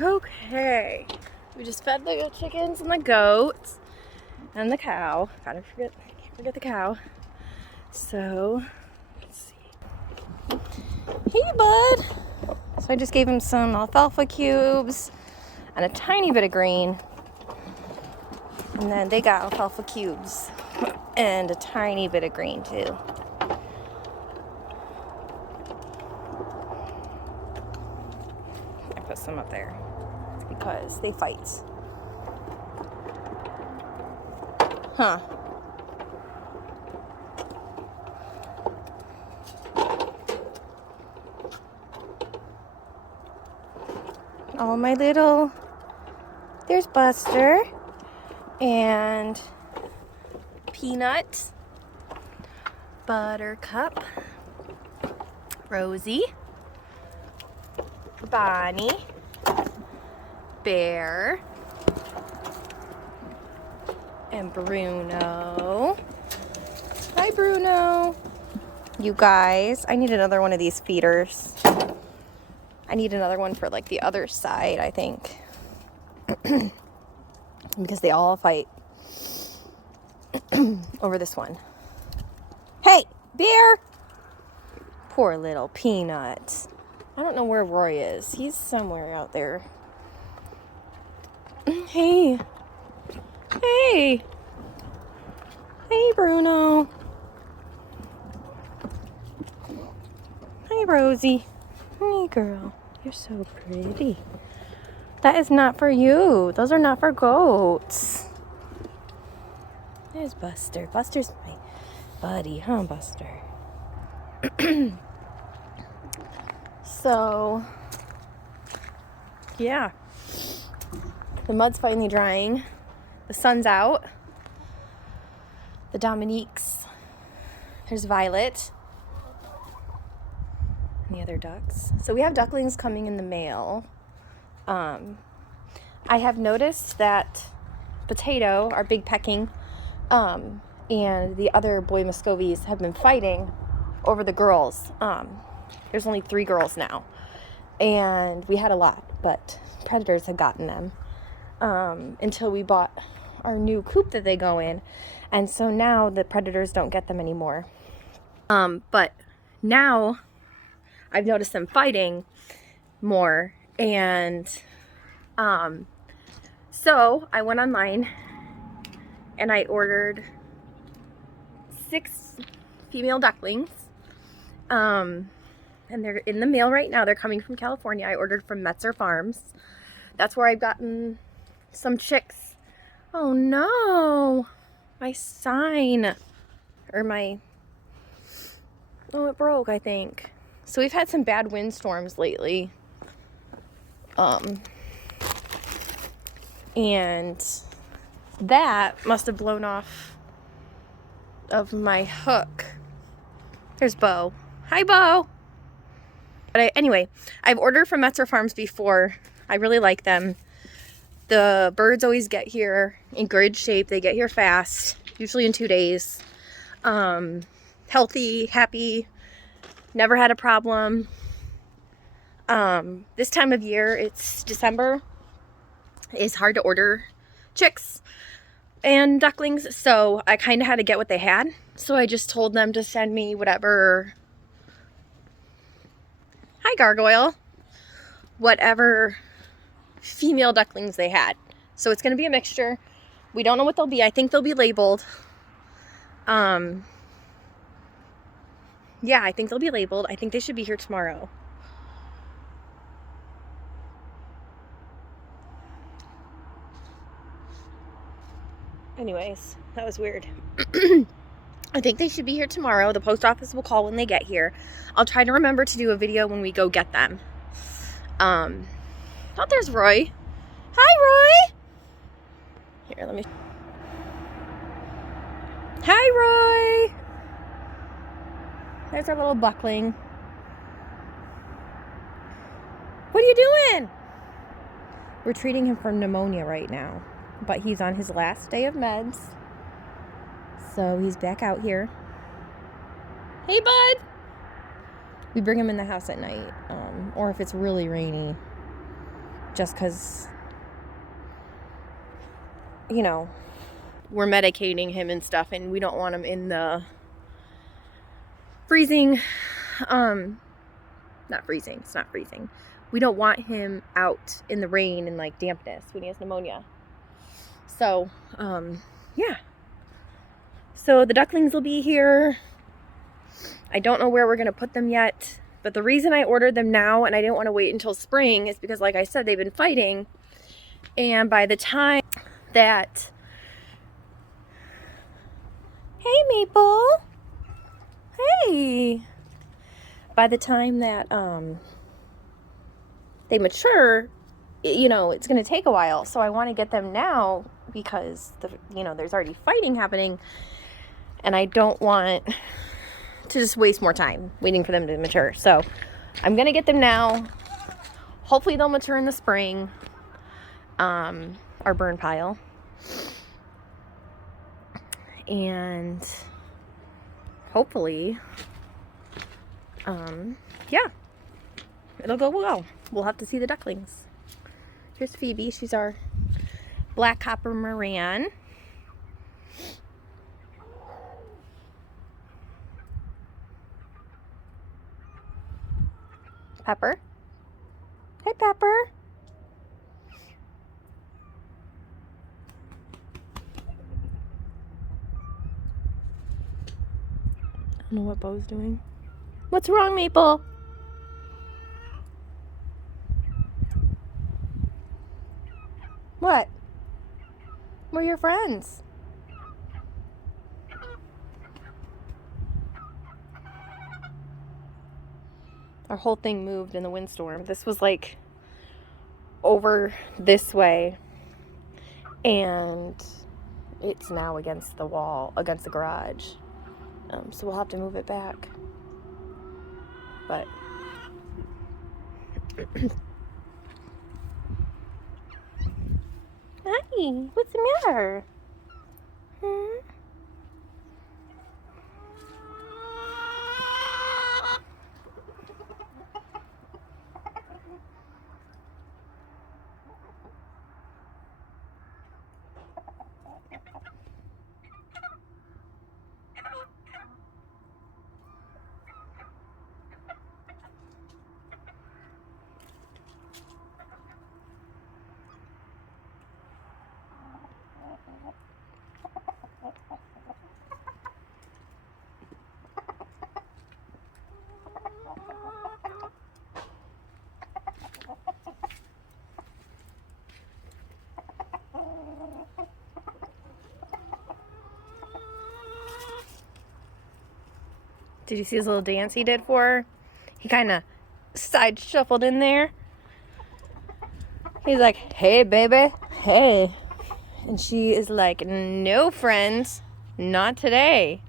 Okay, we just fed the chickens and the goats and the cow. Can't forget the cow. So, let's see. Hey, bud. So I just gave him some alfalfa cubes and a tiny bit of green. And then they got alfalfa cubes and a tiny bit of green too. I put some up there because they fight. Huh. All my little, there's Buster and Peanut, Buttercup, Rosie, Bonnie, Bear, and Bruno. Hi, Bruno. You guys, I need another one of these feeders. I need another one for like the other side, I think. Because they all fight over this one. Hey, Bear! Poor little Peanut. I don't know where Roy is. He's somewhere out there. Hey. Hey. Hey, Bruno. Hi, Rosie. Hey, girl. You're so pretty. That is not for you. Those are not for goats. There's Buster. Buster's my buddy, huh, Buster? So, yeah. The mud's finally drying. The sun's out. The Dominiques. There's Violet. And the other ducks. So we have ducklings coming in the mail. I have noticed that Potato, our big pecking, and the other boy Muscovies have been fighting over the girls. There's only 3 girls now. And we had a lot, but predators had gotten them until we bought our new coop that they go in. And so now the predators don't get them anymore. But now I've noticed them fighting more. And so I went online and I ordered 6 female ducklings. And they're in the mail right now. They're coming from California. I ordered from Metzer Farms. That's where I've gotten some chicks. Oh no, my sign, or my, oh, it broke, I think. So we've had some bad windstorms lately. And that must have blown off of my hook. There's Bo. Hi, Bo. But anyway, I've ordered from Metzer Farms before. I really like them. The birds always get here in good shape. They get here fast, usually in 2 days. Healthy, happy, never had a problem. This time of year, it's December. It's hard to order chicks and ducklings, so I kind of had to get what they had. So I just told them to send me whatever. Hi, Gargoyle. Whatever female ducklings they had. So it's going to be a mixture. We don't know what they'll be. I think they'll be labeled. Yeah, I think they'll be labeled. I think they should be here tomorrow. Anyways, that was weird. I think they should be here tomorrow. The post office will call when they get here. I'll try to remember to do a video when we go get them. Oh, there's Roy. Hi, Roy. Here, let me. Hi, Roy. There's our little buckling. What are you doing? We're treating him for pneumonia right now, but he's on his last day of meds. So he's back out here. Hey, bud. We bring him in the house at night, or if it's really rainy. just because, you know, we're medicating him and stuff, and we don't want him in the freezing, not freezing, it's not freezing. We don't want him out in the rain and like dampness when he has pneumonia. So, yeah. So the ducklings will be here. I don't know where we're going to put them yet, but the reason I ordered them now and I didn't want to wait until spring is because, like I said, they've been fighting, and by the time that, hey Maple, hey, by the time that they mature, you know, it's going to take a while. So I want to get them now because there's already fighting happening, and I don't want to just waste more time waiting for them to mature. So I'm going to get them now. Hopefully they'll mature in the spring. Our burn pile. And hopefully, yeah, it'll go well. We'll have to see the ducklings. Here's Phoebe. She's our black copper Moran. Pepper. Hey, Pepper. I don't know what Bo's doing. What's wrong, Maple? What? We're your friends. Our whole thing moved in the windstorm. This was like over this way, and it's now against the wall, against the garage. So we'll have to move it back. But hi, what's the matter? Did you see his little dance he did for her? He kind of side shuffled in there. He's like, hey, baby, hey. And she is like, no, friends, not today.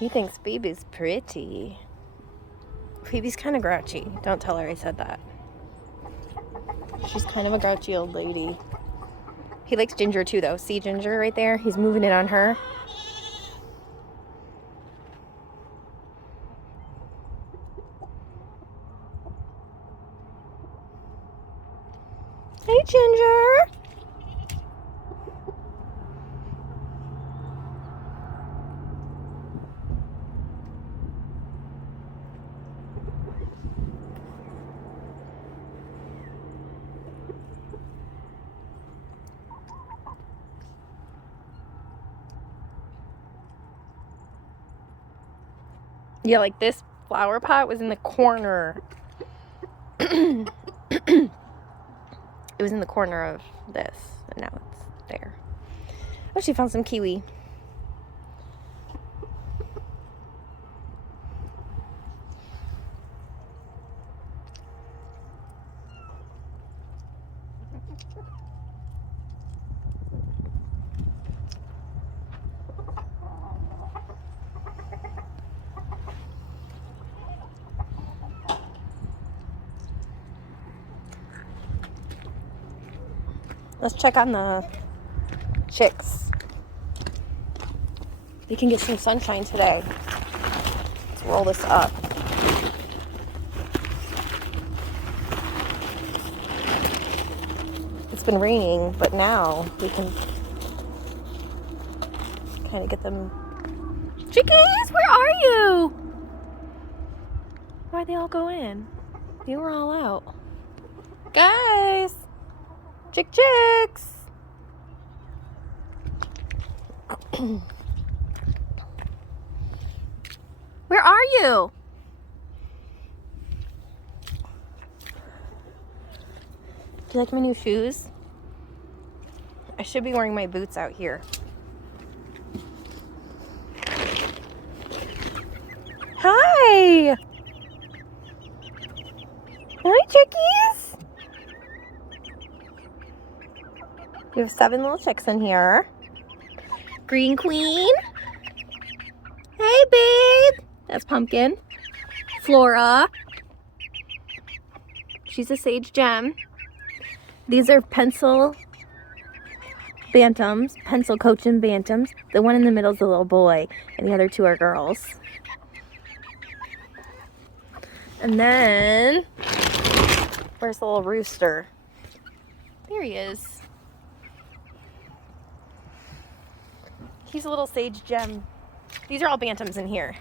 He thinks Phoebe's pretty. Phoebe's kind of grouchy. Don't tell her I said that. She's kind of a grouchy old lady. He likes Ginger too, though. See Ginger right there? He's moving it on her. Hey, Ginger. Yeah, like this flower pot was in the corner. It was in the corner of this, and now it's there. Oh, she found some kiwi. Let's check on the chicks. They can get some sunshine today. Let's roll this up. been raining, but now we can kind of get them. Chickies, where are you? Why'd they all go in? You were all out. Guys! Chicks! Where are you? Do you like my new shoes? I should be wearing my boots out here. Hi! Hi, chickies! We have 7 little chicks in here. Green Queen. Hey, babe. That's Pumpkin. Flora. She's a sage gem. These are pencil bantams, pencil cochin bantams. The one in the middle is a little boy, and the other 2 are girls. And then, where's the little rooster? There he is. He's a little sage gem. These are all bantams in here.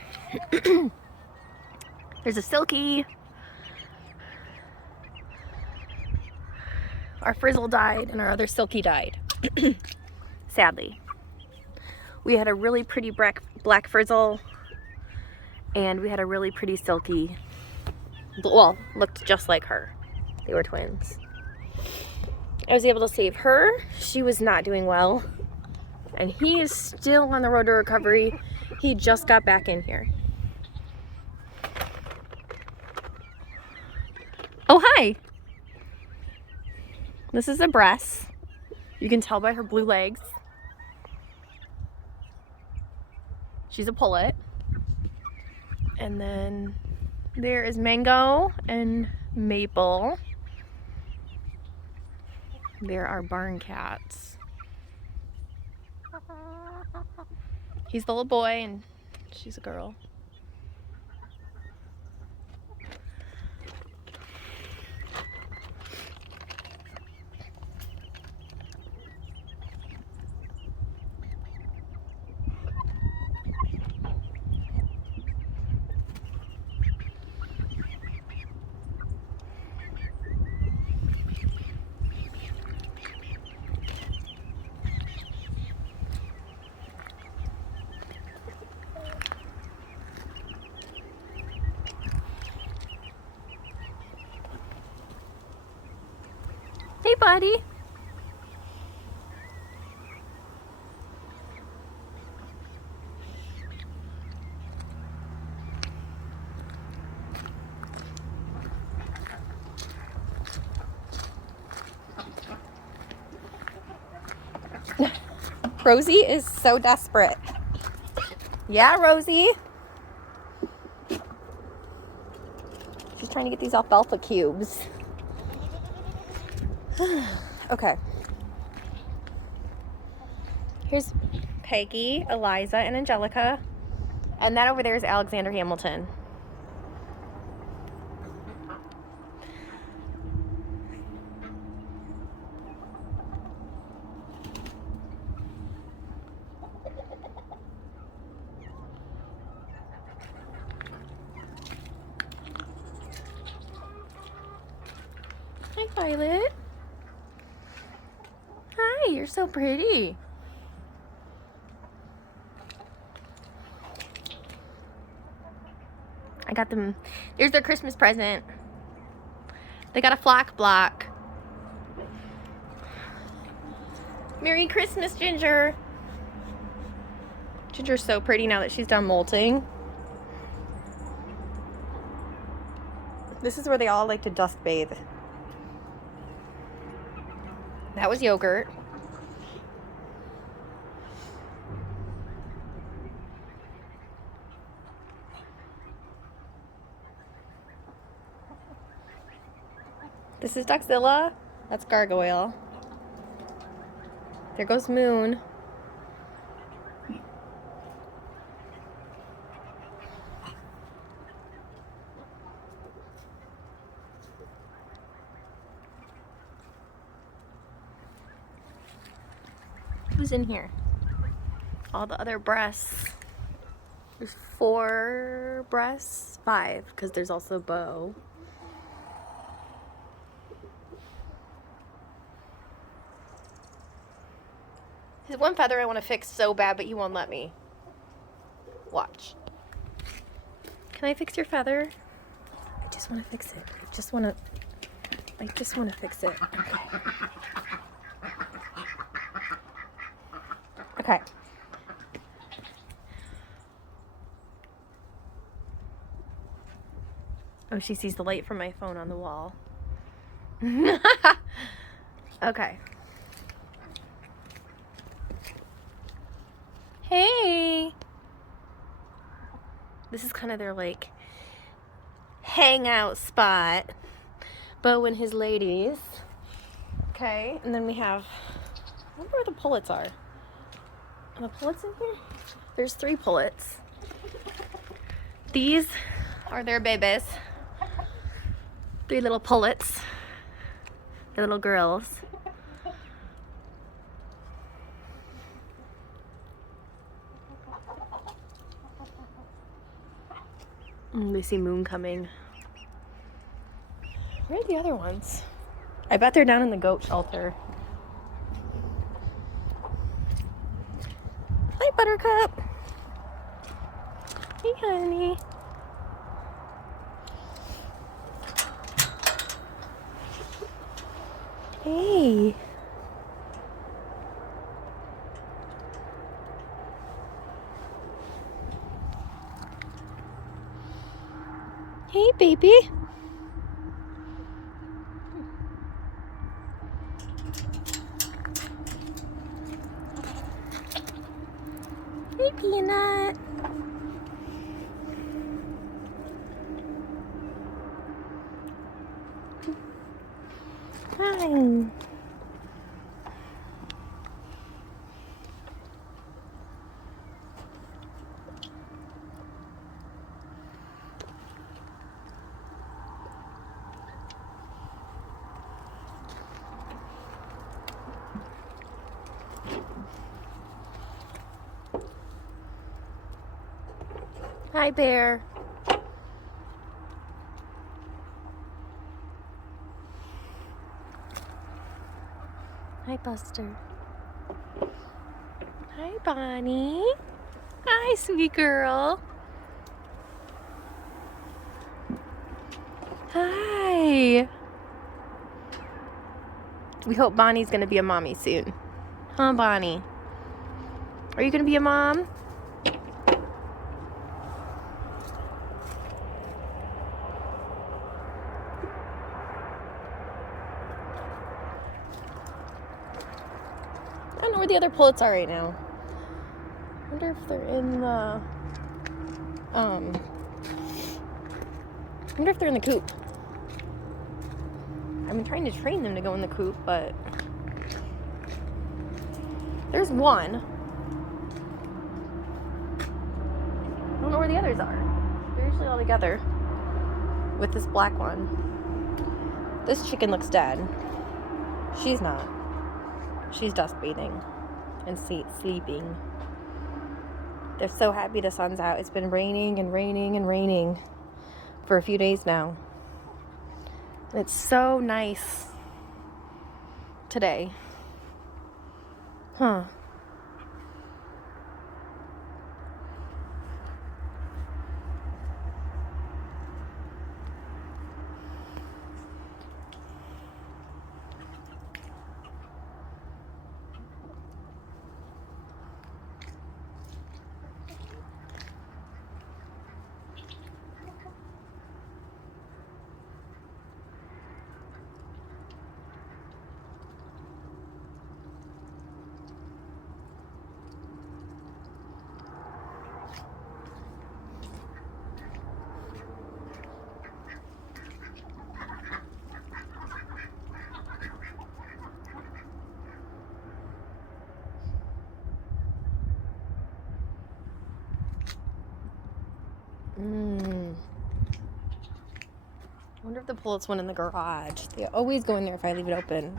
There's a silky. Our frizzle died and our other silky died. Sadly. We had a really pretty black frizzle and we had a really pretty silky. Well, looked just like her. They were twins. I was able to save her. She was not doing well. And he is still on the road to recovery. He just got back in here. Oh, hi. This is a breast. You can tell by her blue legs. She's a pullet. And then there is Mango and Maple. There are barn cats. He's the little boy and she's a girl. Hey, buddy. Rosie is so desperate. Yeah, Rosie. She's trying to get these alfalfa cubes. Okay. Here's Peggy, Eliza, and Angelica. And that over there is Alexander Hamilton. Hi, Violet. Hi, you're so pretty. I got them. There's their Christmas present. They got a flock block. Merry Christmas, Ginger. Ginger's so pretty now that she's done molting. This is where they all like to dust bathe. That was Yogurt. This is Duckzilla. That's Gargoyle. There goes Moon. Who's in here? All the other breasts. There's 4 breasts. 5, because there's also Bo. His one feather I want to fix so bad, but he won't let me. Watch. Can I fix your feather? I just want to fix it. I just want to fix it. Okay. Oh, she sees the light from my phone on the wall. Okay. Hey. This is kind of their like hangout spot. Bo and his ladies. Okay, and then we have, I wonder where the pullets are. Are the pullets in here? There's 3 pullets. These are their babies. 3 little pullets. The little girls. They see Moon coming. Where are the other ones? I bet they're down in the goat shelter. Hi, Buttercup. Hey, honey. Hey. Hey, baby. Hey, Peanut. Hi. Hi, Bear. Hi, Buster. Hi, Bonnie. Hi, sweet girl. Hi. We hope Bonnie's gonna be a mommy soon. Huh, Bonnie? Are you gonna be a mom? I don't know where the other pullets are right now. I wonder if they're in the, I wonder if they're in the coop. I've been trying to train them to go in the coop, but there's one. I don't know where the others are. They're usually all together with this black one. This chicken looks dead. She's not. She's dust bathing and sleeping. They're so happy the sun's out. It's been raining and raining and raining for a few days now. And it's so nice today. Huh. I wonder if the pullets went in the garage. They always go in there if I leave it open.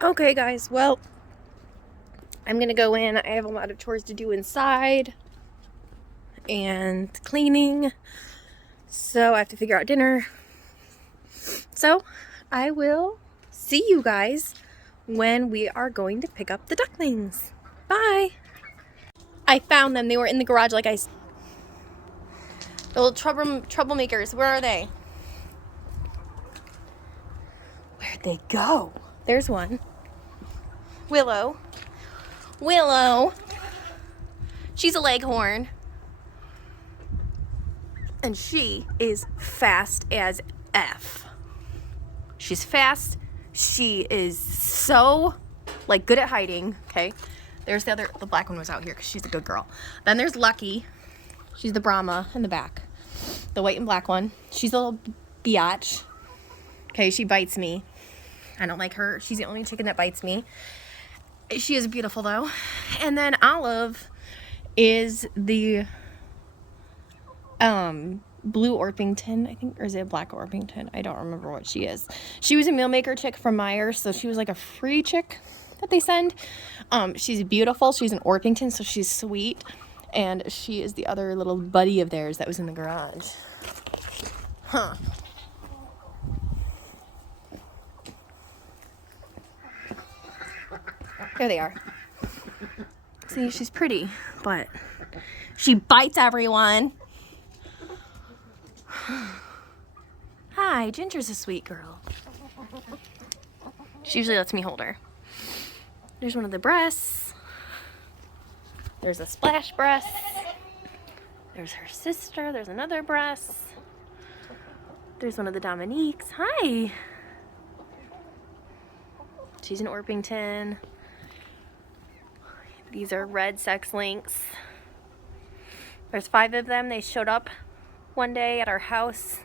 Okay, guys, well, I'm gonna go in. I have a lot of chores to do inside and cleaning, so I have to figure out dinner. So I will see you guys when we are going to pick up the ducklings. Bye. I found them. They were in the garage like I... The little troublemakers. Where are they? Where'd they go? There's one. Willow. Willow. She's a leghorn. And she is fast as F. She's fast. She is so, like, good at hiding. Okay. There's the black one was out here because she's a good girl. Then there's Lucky. She's the Brahma in the back. The white and black one. She's a little biatch. Okay, she bites me. I don't like her. She's the only chicken that bites me. She is beautiful though. And then Olive is the blue Orpington, I think, or is it a black Orpington? I don't remember what she is. She was a meal maker chick from Myers, so she was like a free chick that they send. She's beautiful. She's an Orpington, so she's sweet. And she is the other little buddy of theirs that was in the garage. Huh. There they are. See, she's pretty, but she bites everyone. Hi, Ginger's a sweet girl. She usually lets me hold her. There's one of the breasts. There's a splash breast. There's her sister. There's another breast. There's one of the Dominiques. Hi. She's an Orpington. These are red sex links. There's 5 of them. They showed up one day at our house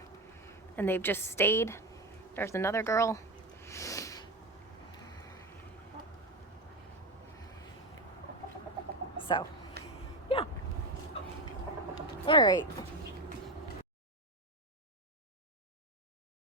and they've just stayed. There's another girl. So, yeah. All right.